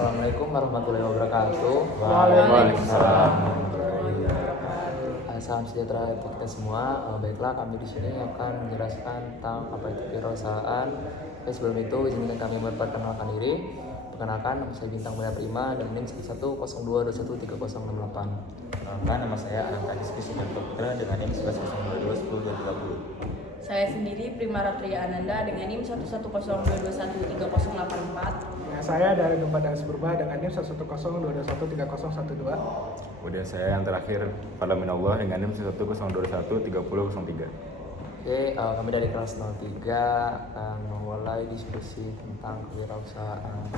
Assalamualaikum warahmatullahi wabarakatuh. Waalaikumsalam. Salam sejahtera untuk kita semua. Baiklah, kami di sini akan menjelaskan tentang apa itu kewirausahaan. Sebelum itu, izinkan kami memperkenalkan diri. Perkenalkan, nama saya Bintang Mulia Prima dan NIM 1102213068. Nama saya Ananta Rizky Sudarto Putra dengan NIM 1102210230. Saya sendiri Prima Ratria Ananda dengan NIM 1102213084. Saya dari Gempa Danes Purba dengan NIM 11022130112. Kemudian saya yang terakhir Fadlan Minallah dengan NIM 110213003. Oke, kami dari kelas 03 akan memulai diskusi tentang kewirausahaan.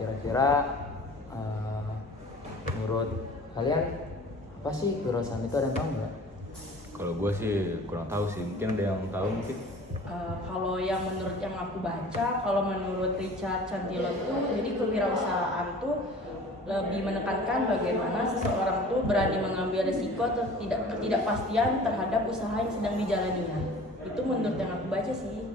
Kira-kira menurut kalian apa sih kewirausahaan itu, ada yang tahu nggak? Kalau gue sih kurang tahu sih, mungkin ada yang tahu mungkin. Kalau yang menurut yang aku baca, kalau menurut Richard Cantillon tuh, jadi kewirausahaan tuh lebih menekankan bagaimana seseorang tuh berani mengambil risiko atau ketidakpastian terhadap usaha yang sedang dijalaninya. Itu menurut yang aku baca sih.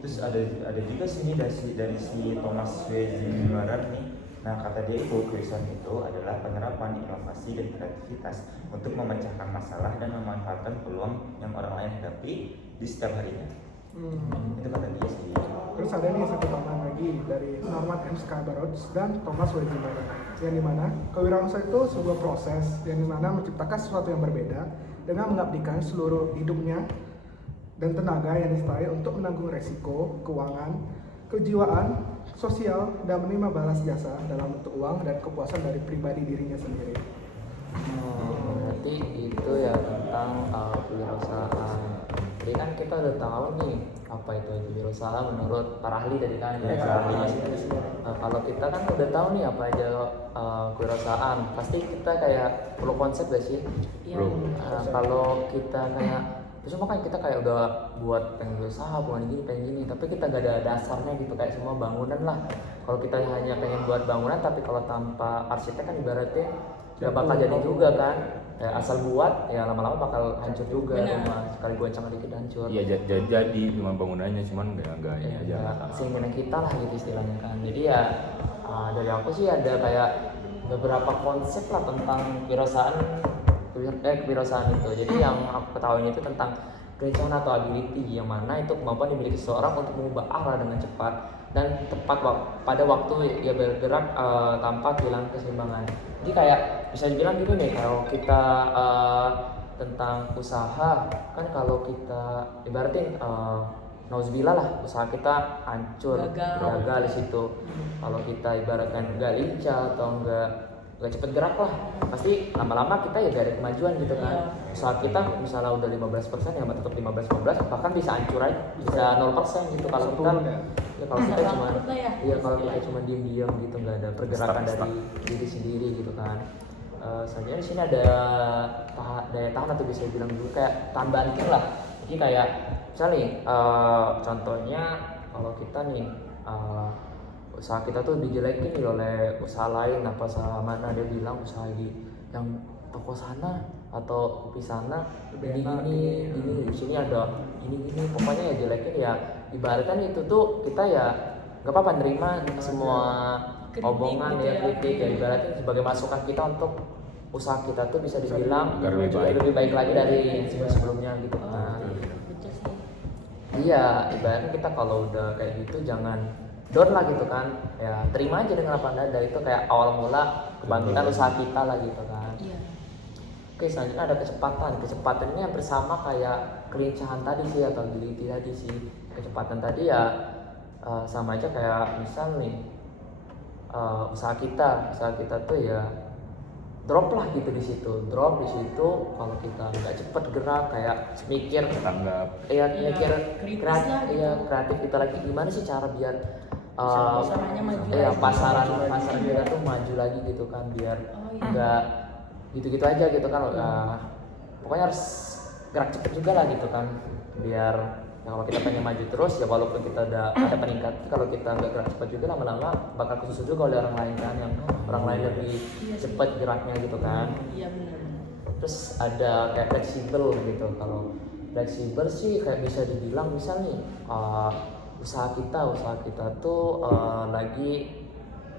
Terus ada juga sini dari si Thomas W. Zimmermann nih. Nah, kata dia itu kewirausahaan itu adalah penerapan inovasi dan kreativitas untuk memecahkan masalah dan memanfaatkan peluang yang orang lain hadapi di setiap harinya. Itu kata dia sih. Terus ada nih satu tambahan lagi dari Norman M. Scabarots dan Thomas W. Zimmermann, yang dimana kewirausahaan itu sebuah proses yang dimana menciptakan sesuatu yang berbeda dengan mengabdikan seluruh hidupnya dan tenaga yang disertai untuk menanggung resiko, keuangan, kejiwaan, sosial, dan menerima balas jasa dalam bentuk uang dan kepuasan dari pribadi dirinya sendiri. Berarti itu ya tentang kewirausahaan. Jadi kan kita udah tahu nih apa itu kewirausahaan menurut para ahli dari kan. Kalau kita kan udah tahu nih apa aja kewirausahaan, pasti kita kayak perlu konsep gak sih? Iya. Kalau kita kayak terus makanya kita kayak udah buat pengen usaha, pengen gini, tapi kita gak ada dasarnya gitu, kayak semua bangunan lah. Kalau kita hanya pengen buat bangunan, tapi kalau tanpa arsitek kan ibaratnya gak bakal jadi juga kan. Ya, asal buat, ya lama-lama bakal hancur juga. Benar. Rumah sekali goncang dikit hancur. Iya jadi cuma bangunannya, cuman nggak ini aja. Keinginan kita lah gitu istilahnya kan. Jadi ya dari aku sih ada kayak beberapa konsep lah tentang kewirausahaan itu. Jadi yang aku ketahui itu tentang kelincahan atau ability, yang mana itu kemampuan dimiliki seseorang untuk mengubah arah dengan cepat dan tepat pada waktu ia bergerak tanpa kehilangan keseimbangan. Jadi kayak bisa dibilang gitu nih, kalau kita tentang usaha kan, kalau kita ibaratin nauzubillah lah, usaha kita hancur, gagal di situ. Kalau kita ibaratkan nggak lincah atau nggak cepet gerak lah, pasti lama-lama kita ya gak ada kemajuan gitu kan. Usaha kita misalnya udah 15%, ya tetap 15-15, bahkan bisa hancur aja, bisa 0% gitu. Kalau kita kalau kita cuma diam-diam gitu, nggak ada pergerakan dari diri sendiri gitu kan. Selanjutnya di sini ada daya tahan atau bisa bilang dulu kayak tahan banting lah. Jadi kayak misalnya nih, contohnya kalau kita nih usaha kita tuh dijelekin nih oleh usaha lain, apa usaha mana, dia bilang usaha yang toko sana atau kopi sana gini di sini ada gini, pokoknya ya jelekin. Ya ibaratkan itu tuh kita ya nggak apa-apa nerima semua omongan gitu ya, kritik ya, ibaratnya sebagai masukan kita untuk usaha kita tuh bisa dibilang lebih baik lagi dari sebelumnya gitu kan. Betul sih. Iya, ibaratnya kita kalau udah kayak gitu jangan down lah gitu kan, ya terima aja dengan lapang dada. Itu kayak awal mula kebangkitan usaha kita lah gitu kan. Iya. Oke, selanjutnya ada kecepatan ini hampir sama kayak kelincahan tadi sih, atau agility tadi sih. Kecepatan tadi ya sama aja kayak misal nih usaha kita tuh ya drop lah gitu di situ. Kalau kita nggak cepet gerak, kayak mikir Tanggap. mikir kritis lah gitu. kreatif kita lagi gimana sih cara biar Pasarannya maju lagi. pasaran kita tuh maju lagi gitu kan, biar nggak gitu-gitu aja gitu kan. Pokoknya harus gerak cepet juga lah gitu kan, biar kalau kita pengen maju terus ya, walaupun kita udah ada peningkat, kalau kita nggak gerak cepat juga lama-lama bakal kesusul juga oleh orang lain kan, yang orang lain lebih cepat geraknya gitu kan. Iya benar. Terus ada kayak fleksibel gitu. Kalau fleksibel sih kayak bisa dibilang misal nih usaha kita tuh lagi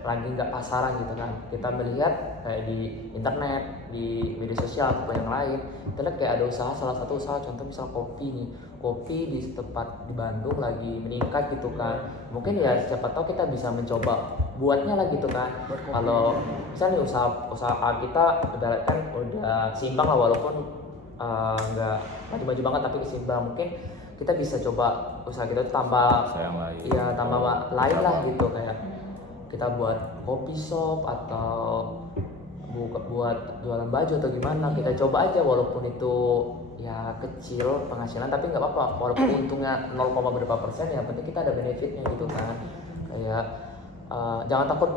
nggak pasaran gitu kan. Kita melihat kayak di internet, di media sosial atau yang lain, kita lihat kayak ada salah satu usaha, contoh misal kopi di tempat di Bandung lagi meningkat gitu kan. Mungkin ya siapa tahu kita bisa mencoba buatnya lah gitu kan. Kalau misalnya usaha kita udah seimbang lah, walaupun nggak maju-maju banget tapi seimbang, mungkin kita bisa coba usaha kita tambah Sayang lain. ya tambah lain lah gitu, kayak kita buat kopi shop atau buat jualan baju atau gimana. Kita coba aja, walaupun itu ya kecil penghasilan tapi nggak apa-apa, walaupun untungnya 0, berapa persen, yang penting kita ada benefitnya gitu kan. Kayak jangan takut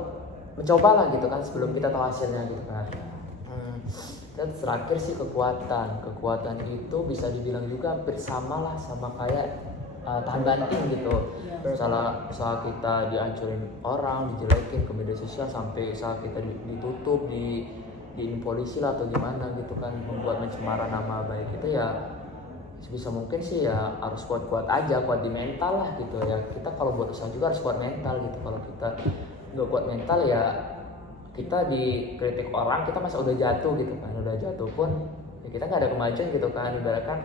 mencoba lah gitu kan sebelum kita tahu hasilnya gitu kan. Dan terakhir sih kekuatan itu bisa dibilang juga hampir sama lah sama kayak tahan banting gitu. Misalnya usaha kita dihancurin orang, dijelekin ke media sosial, sampai usaha kita ditutup, di polisi lah atau gimana gitu kan, membuat mencemara nama baik kita, ya sebisa mungkin sih ya harus kuat aja, kuat di mental lah gitu ya. Kita kalau buat usaha juga harus kuat mental gitu. Kalau kita nggak kuat mental ya kita dikritik orang, kita masa udah jatuh gitu kan, udah jatuh pun ya kita nggak ada kemajuan gitu kan. Ibaratkan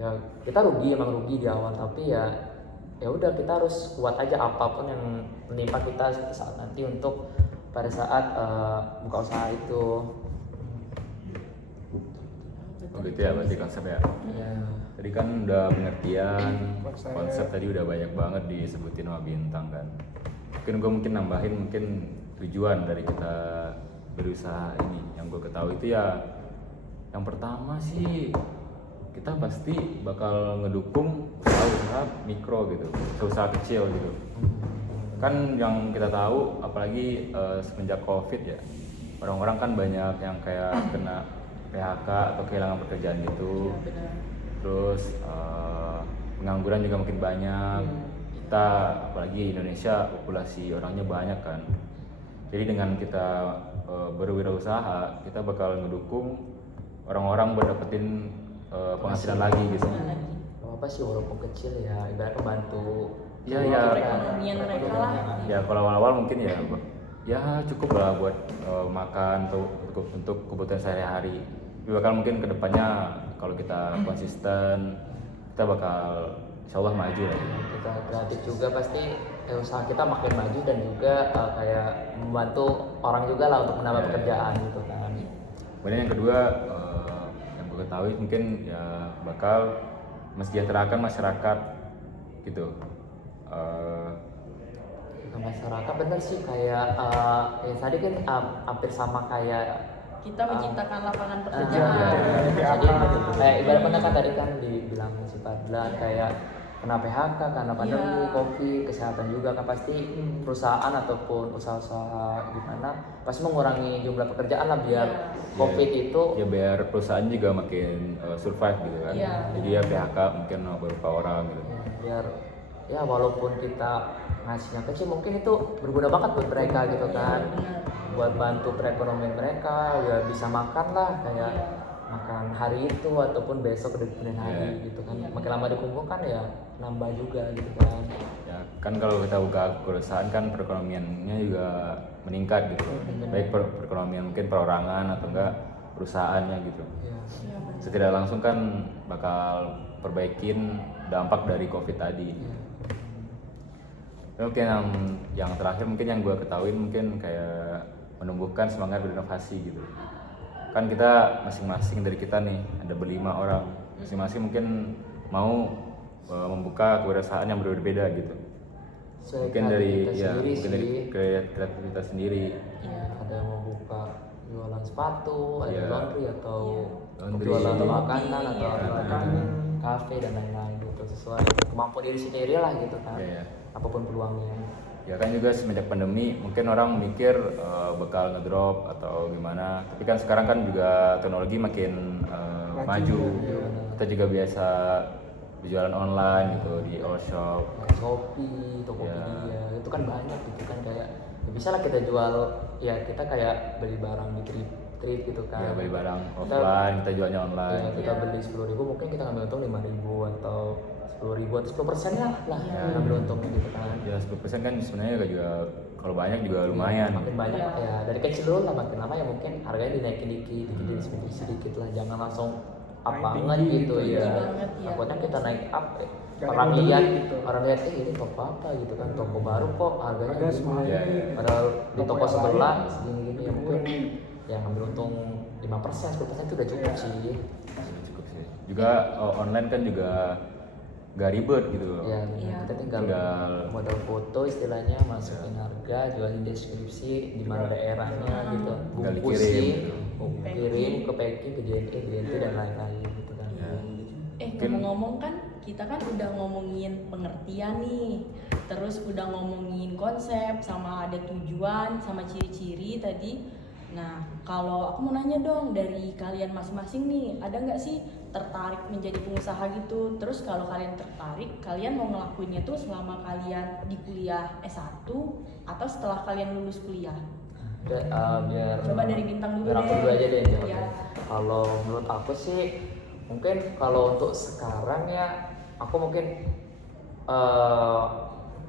ya kita emang rugi di awal, tapi ya udah kita harus kuat aja apapun yang menimpa kita saat nanti untuk pada saat buka usaha itu. Begitu ya berarti konsepnya. Ya. Tadi kan udah pengertian, konsep tadi udah banyak banget disebutin sama Bintang kan. Mungkin nambahin tujuan dari kita berusaha ini. Yang gue ketahui itu ya, yang pertama sih kita pasti bakal ngedukung usaha mikro gitu, usaha kecil gitu. Kan yang kita tahu apalagi semenjak Covid ya, orang-orang kan banyak yang kayak kena PHK atau kehilangan pekerjaan gitu. Terus pengangguran juga makin banyak. Kita apalagi Indonesia populasi orangnya banyak kan. Jadi dengan kita berwirausaha, kita bakal ngedukung orang-orang buat dapetin penghasilan lagi gitu. Apa sih walaupun kecil ya, ibaratnya bantu perekonomian mereka lah. Ya kalau awal-awal mungkin ya cukup lah buat makan atau untuk kebutuhan sehari-hari. Tapi bakal mungkin kedepannya kalau kita konsisten, kita bakal insyaallah maju lah. Kita kreatif juga pasti usaha kita makin maju, dan juga kayak membantu orang juga lah untuk menambah pekerjaan gitu kan. Kemudian yang kedua yang gue ketahui mungkin ya bakal mensejahterakan masyarakat gitu. Masyarakat bener sih, kayak ya tadi kan hampir sama kayak Kita menciptakan lapangan jadi pekerjaan. kayak ibaratnya kan tadi kan dibilang si Fadlan kayak kena PHK karena pandemi, Covid, kesehatan juga kan, pasti perusahaan ataupun usaha-usaha gimana pasti mengurangi jumlah pekerjaan lah biar Covid itu ya biar perusahaan juga makin survive gitu kan. Jadi ya PHK mungkin beberapa orang gitu. biar ya walaupun kita ngasihnya kecil, mungkin itu berguna banget buat mereka gitu kan, buat bantu perekonomian mereka, ya bisa makan lah, kayak makan hari itu ataupun besok ke depan hari gitu kan. Makin lama dikumpulkan ya nambah juga gitu kan. Ya kan kalau kita buka perusahaan kan perekonomiannya juga meningkat gitu. Baik perekonomian mungkin perorangan atau enggak perusahaannya gitu. Setidak langsung kan bakal perbaikin dampak dari Covid tadi. Mungkin yang terakhir mungkin yang gue ketahuin mungkin kayak menumbuhkan semangat berinovasi gitu. Kan kita masing-masing dari kita nih ada berlima orang, masing-masing mungkin mau membuka kewirausahaan yang berbeda gitu. Mungkin dari kreativitas sendiri. Ada yang mau buka jualan sepatu, ada laundry atau Laundry. jualan makanan atau kafe dan lain-lain gitu, sesuai kemampuan diri sendiri lah gitu kan. Apapun peluangnya. Ya kan juga semenjak pandemi mungkin orang mikir bakal ngedrop atau gimana, tapi kan sekarang kan juga teknologi makin maju. Kita juga biasa berjualan online gitu di all shop, Shopee, Tokopedia, itu kan banyak gitu kan, kayak ya bisa lah kita jual, ya kita kayak beli barang di thrift gitu kan. Ya beli barang offline, kita jualnya online. Ya, kita beli 10.000 mungkin kita ngambil untung 5.000 atau 10.000 atau 10% lah Iya. ngambil untungnya gitu kan. Ya 10% kan sebenarnya juga kalau banyak juga lumayan. Makin banyak Iya. ya dari kecil dulu lah, makin lama ya mungkin harganya dinaikin dikit sedikit lah, jangan langsung up Naik banget tinggi gitu gitu, ya. tinggi banget, ya. Takutnya kita naik up Gak ada orang yang lihat beli gitu. orang lihat ini toko apa gitu kan, toko baru kok harganya Ada gini. semuanya. Iya, iya. Padahal di toko yang sebelah lain segini-gini ya lebih mungkin murah. yang ngambil untung 5%, 10% itu udah cukup Iya. sih. Cukup sih. Juga online kan juga gak ribet gitu. Ya, Iya. kita tinggal modal foto istilahnya, masukin harga, jualin deskripsi di mana daerahnya gitu, Tinggal bungkusin, dikirim. kirim ke packing, ke JNE, GNT dan lain-lain gitu kan. Ya. Ngomong-ngomong kan kita kan udah ngomongin pengertian nih, terus udah ngomongin konsep sama ada tujuan sama ciri-ciri tadi. Nah, kalau aku mau nanya dong, dari kalian masing-masing nih, ada nggak sih tertarik menjadi pengusaha gitu? Terus kalau kalian tertarik, kalian mau ngelakuinnya tuh selama kalian di kuliah S1 atau setelah kalian lulus kuliah? Biar Coba dari Bintang dulu biar aku deh. dulu aja deh jawabnya. Iya. Kalau menurut aku sih mungkin kalau untuk sekarang ya aku mungkin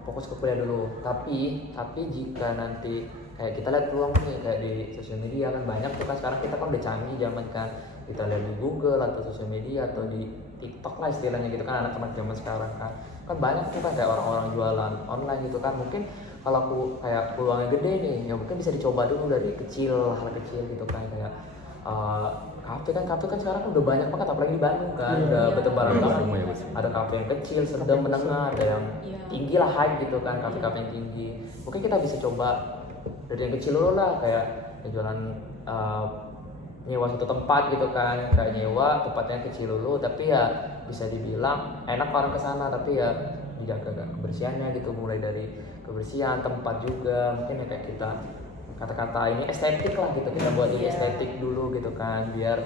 fokus ke kuliah dulu, tapi jika nanti kayak kita lihat peluang nih kayak di sosial media kan banyak tuh kan, sekarang kita kan udah canggih zaman kan, kita lihat di Google atau sosial media atau di TikTok lah istilahnya gitu kan, anak-anak zaman sekarang kan banyak tuh kan kayak orang-orang jualan online gitu kan. Mungkin kalau aku kayak peluangnya gede nih ya mungkin bisa dicoba dulu dari kecil, hal kecil gitu kan, kayak kafe kan sekarang udah banyak banget, apalagi di Bandung kan udah Iya. bertebaran banget. Semua ya, Bos. Ada kafe yang kecil, sedang, menengah, ada yang Iya. tinggi lah, high gitu kan, kafe-kafe yang tinggi. Mungkin kita bisa coba dari yang kecil dulu lah, kayak jualan nyewa satu tempat gitu kan, kayak nyewa tempatnya kecil dulu, tapi ya bisa dibilang enak orang kesana, tapi ya dijaga kebersihannya gitu, mulai dari kebersihan tempat juga, mungkin ya kayak kita kata-kata ini estetik lah gitu, kita buat ini Iya. estetik dulu gitu kan, biar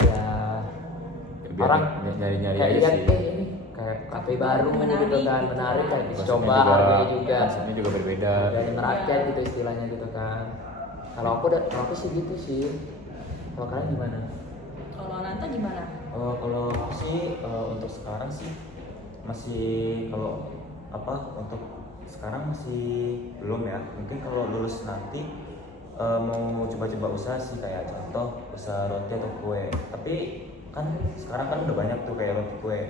ya Biar orang nyari-nyari kayak aja lihat sih. ini kayak kafe baru Menarik gitu kan, gitu menarik kan. kayak bisa Konsepnya coba harganya juga konsepnya juga berbeda. dari merakyat gitu istilahnya gitu kan. Kalau aku sih gitu sih. Kalau kalian gimana? Kalau Nanta gimana? Kalau aku sih untuk sekarang sih masih untuk sekarang masih belum ya. Mungkin kalau lulus nanti mau coba-coba usaha sih, kayak contoh usaha roti atau kue. Tapi kan sekarang kan udah banyak tuh kayak roti kue.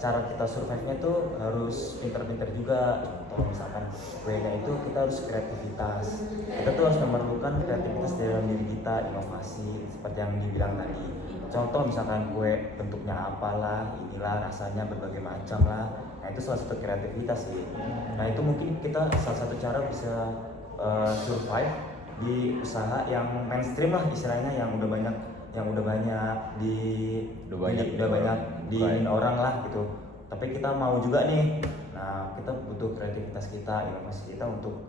Cara kita survive-nya tuh harus pinter-pinter juga. Contoh misalkan kuenya itu kita harus kreativitas. Kita tuh harus memerlukan kreativitas dalam diri kita, inovasi seperti yang dibilang tadi. Contoh misalkan kue bentuknya apalah, inilah rasanya berbagai macam lah. Nah itu salah satu kreativitas sih. Nah itu mungkin kita salah satu cara bisa survive di usaha yang mainstream lah istilahnya, yang udah banyak diingin orang lah gitu. Tapi kita mau juga nih. Nah kita butuh kreativitas kita, inovasi kita untuk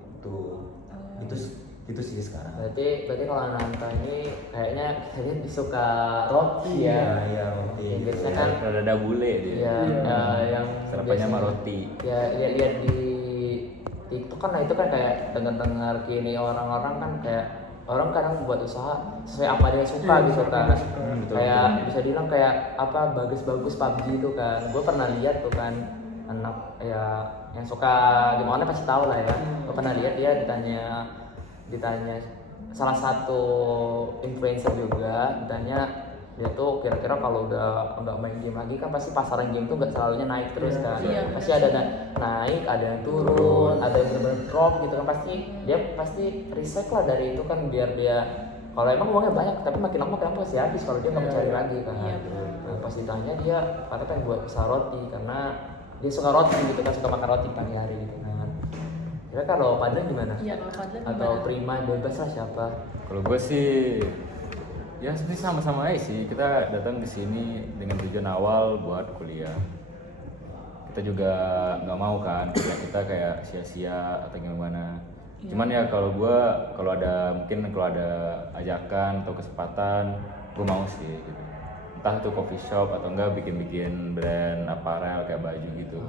itu sih sekarang. Berarti kalau Nanta ini kayaknya suka roti ya. Iya roti. Ya, biasanya kan Rada bule dia. ya, yang Sarapannya sama biasanya- roti. Ya lihat di TikTok kan, nah itu kan kayak dengar kini orang-orang kan kayak orang kadang buat usaha sesuai apa dia suka gitu kan. Betul, Kayak betul. bisa bilang kayak apa bagus-bagus PUBG itu kan. Gue pernah lihat tuh kan anak ya yang suka game online pasti tahu lah ya. Gue pernah lihat dia ditanya salah satu influencer juga, ditanya dia tuh kira-kira kalau udah nggak main game lagi kan pasti pasaran game tuh nggak selalunya naik terus kan. Iya. Pasti ada naik, ada yang turun, ada yang benar-benar drop gitu kan, pasti riset lah dari itu kan, biar dia kalau emang uangnya banyak tapi makin lama kenapa pasti habis kalau dia nggak mencari lagi kan. Iya, betul. Nah, pas ditanya dia katanya pengen buat usaha roti karena dia suka roti gitu kan, suka makan roti pagi hari gitu kan. Kira kalau Padang gimana? Iya, kalau Fadlan Atau gimana? Prima bebas lah siapa? Kalau gue sih ya sebenarnya sama-sama aja sih. Kita datang ke sini dengan tujuan awal buat kuliah. Kita juga nggak mau kan kuliah kita kayak sia-sia atau gimana. Cuman ya kalau ada ajakan atau kesempatan, gue mau sih gitu. Entah itu coffee shop atau enggak bikin brand apparel kayak baju gitu.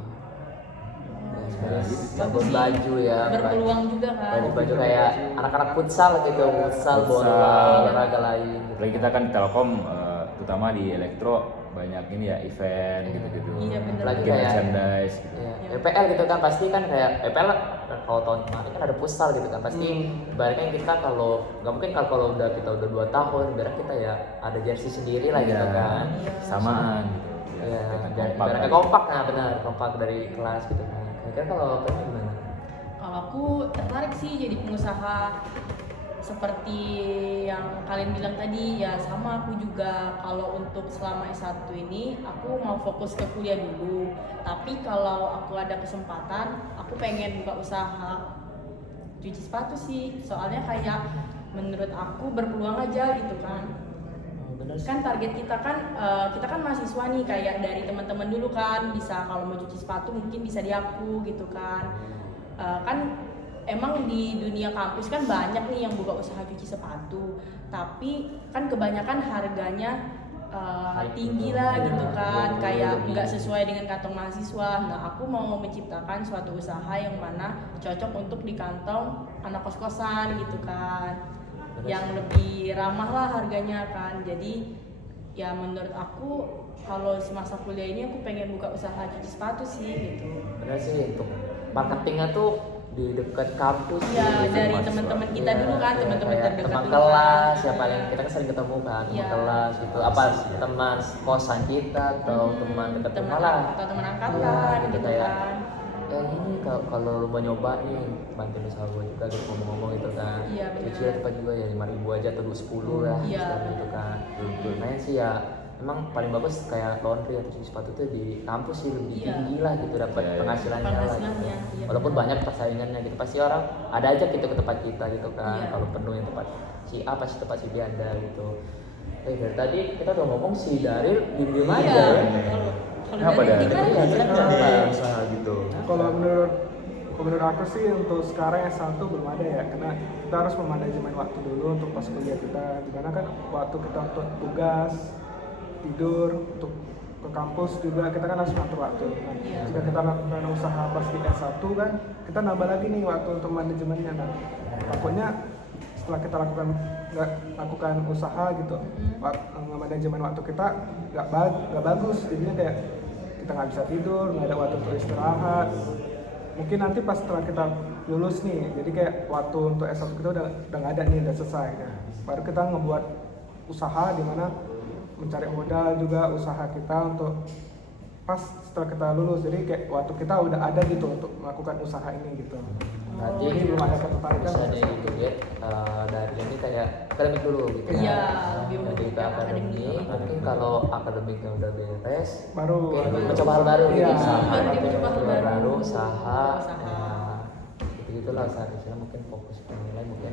Bagus baju ya, Berpeluang juga kan. baju kayak anak-anak futsal gitu, futsal bola olahraga lain. Apalagi kita kan di Telkom, terutama di elektro, banyak ini ya event gitu-gitu. Iya, bener. Lagi Bikin kayak merchandise gitu. ya, PPL gitu kan pasti kan kayak PPL kalau tahun kemarin kan ada futsal gitu kan pasti ibaratnya kita kalau nggak mungkin kalau udah kita udah 2 tahun ibaratnya kita ya ada jersey sendiri lah gitu Iya, kan. samaan gitu. Iya, Kelihatan dan kompak ibaratnya kan. kompak, nah benar kompak dari kelas gitu kan. Kira-kira kalau Febri gimana? Kalau aku tertarik sih jadi pengusaha seperti yang kalian bilang tadi, ya sama aku juga. Kalau untuk selama S1 ini aku mau fokus ke kuliah dulu, tapi kalau aku ada kesempatan aku pengen buka usaha cuci sepatu sih, soalnya kayak menurut aku berpeluang aja gitu kan. Bener sih. Kan target kita kan mahasiswa nih, kayak dari teman-teman dulu kan bisa kalau mau cuci sepatu mungkin bisa di aku gitu kan. Kan emang di dunia kampus kan banyak nih yang buka usaha cuci sepatu, tapi kan kebanyakan harganya tinggi lah gitu kan, kayak nggak sesuai dengan kantong mahasiswa. Nah, aku mau menciptakan suatu usaha yang mana cocok untuk di kantong anak kos-kosan gitu kan, yang lebih ramah lah harganya kan. Jadi ya menurut aku kalau semasa kuliah ini aku pengen buka usaha cuci sepatu sih gitu. Bener sih untuk marketingnya tuh di dekat kampus Iya, sih, dari mahasiswa. teman-teman kita Iya, dulu kan, iya, teman-teman kayak terdekat teman dulu kelas kan. ya paling kita kan sering ketemu kan teman Iya. kelas gitu apa teman kosan kita atau teman dekat teman rumah lah atau teman angkatan Iya, gitu kayak kan. ya ini kalau lu mau nyoba nih bantuin usaha gue juga gitu ngomong-ngomong gitu kan Iya, benar. cuci tempat juga ya 5.000 aja atau 10 lah Iya. sekarang gitu kan lumayan sih ya emang paling bagus kayak laundry atau cuci sepatu tuh di kampus sih lebih Iya. tinggi lah gitu dapat Iya, iya. penghasilannya lah gitu. Penghasilannya, iya. Walaupun banyak persaingannya gitu pasti orang ada aja gitu ke tempat kita gitu kan Iya. kalau penuh yang tempat si A pasti tempat si B ada gitu. Dari tadi kita udah ngomong si Daril diem aja Iya. ya. Kalau Kenapa dari dari kita Iya, kita kenapa? ada usaha gitu? Kalau menurut aku sih untuk sekarang S1 belum ada ya, karena kita harus memanajemen waktu dulu untuk pas kuliah kita, dimana kan waktu kita untuk tugas, tidur, untuk ke kampus juga kita kan harus ngatur waktu. Nah, Iya. jika kita lakukan usaha pas di S1 kan, kita nambah lagi nih waktu untuk manajemennya. Nah, takutnya setelah kita lakukan usaha gitu, manajemen waktu kita nggak bagus, jadinya kayak kita nggak bisa tidur, nggak ada waktu untuk istirahat. Mungkin nanti pas setelah kita lulus nih, jadi kayak waktu untuk S1 kita udah nggak ada nih, udah selesai. Nah, baru kita ngebuat usaha di mana mencari modal juga usaha kita untuk pas setelah kita lulus. Jadi kayak waktu kita udah ada gitu untuk melakukan usaha ini gitu. Berarti Jadi belum ada ketertarikan. bisa dilihat dari ini kayak akademik dulu gitu. Iya, Nanti lebih kita yang akademik, mungkin kalau akademiknya udah beres, Baru mungkin mencoba hal baru Iya. gitu. Baru dia mencoba hal baru. usaha, Usaha. gitu gitulah usaha kecil mungkin fokus ke nilai mungkin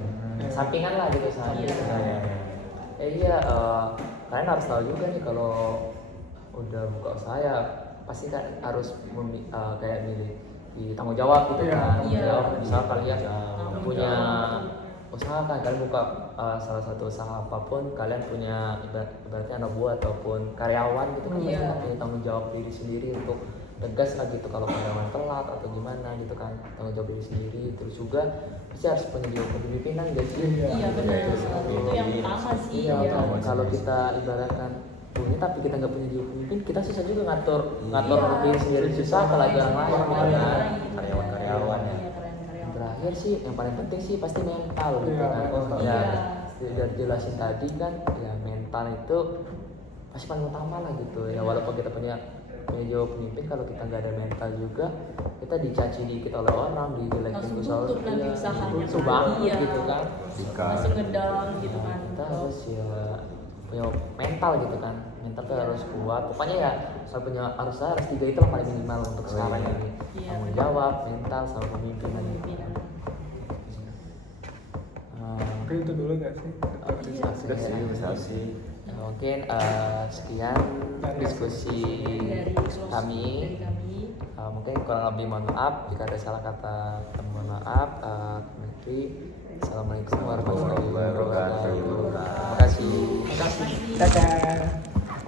sampingan lah gitu sampingan. Iya. Iya, kalian harus tahu juga nih kalau udah buka usaha ya pasti kan harus kayak milih di tanggung jawab gitu Iya. kan. Tanggung Iya. jawab misal kalian Tanggung punya jawab. usaha kan kalian buka salah satu usaha apapun kalian punya ibaratnya anak buah ataupun karyawan gitu kan Iya. pasti punya tanggung jawab diri sendiri untuk tegas lah gitu kalau karyawan telat atau gimana gitu kan tanggung jawab diri sendiri terus juga pasti harus punya jiwa kepemimpinan gak sih? Iya benar, Terus itu yang utama sih. Iya, Iya. kalau kita ibaratkan punya tapi kita nggak punya jiwa pemimpin, kita susah juga ngatur Iya. diri sendiri susah apalagi orang lain Orang gitu lain, kan. orang lain. Karyawan-karyawan ya. Iya, karyawan-karyawan. Terakhir sih yang paling penting sih pasti mental gitu Iya, kan. mental. Ya, Iya. udah jelasin tadi kan, ya mental itu pasti paling utama lah gitu. Ya walaupun kita punya jiwa pemimpin kalau kita nggak ada mental juga kita dicaci dikit oleh orang, dijelekin Langsung soal tutup nanti usahanya tutup kan. banget Iya. gitu kan. Langsung ngedown gitu kan. Kita harus ya punya mental gitu kan, mental tuh harus kuat pokoknya ya harus 3 itu lah paling minimal untuk sekarang ini Iya, tanggung benar. jawab, mental, sama pemimpinan. Pemimpinan. Mungkin itu dulu nggak sih? Iya, Sudah sih, usaha sih. mungkin sekian diskusi Dari kami. Mungkin kurang lebih mohon maaf jika ada salah kata, mohon maaf. Assalamualaikum warahmatullahi wabarakatuh. Terima kasih. Dadah.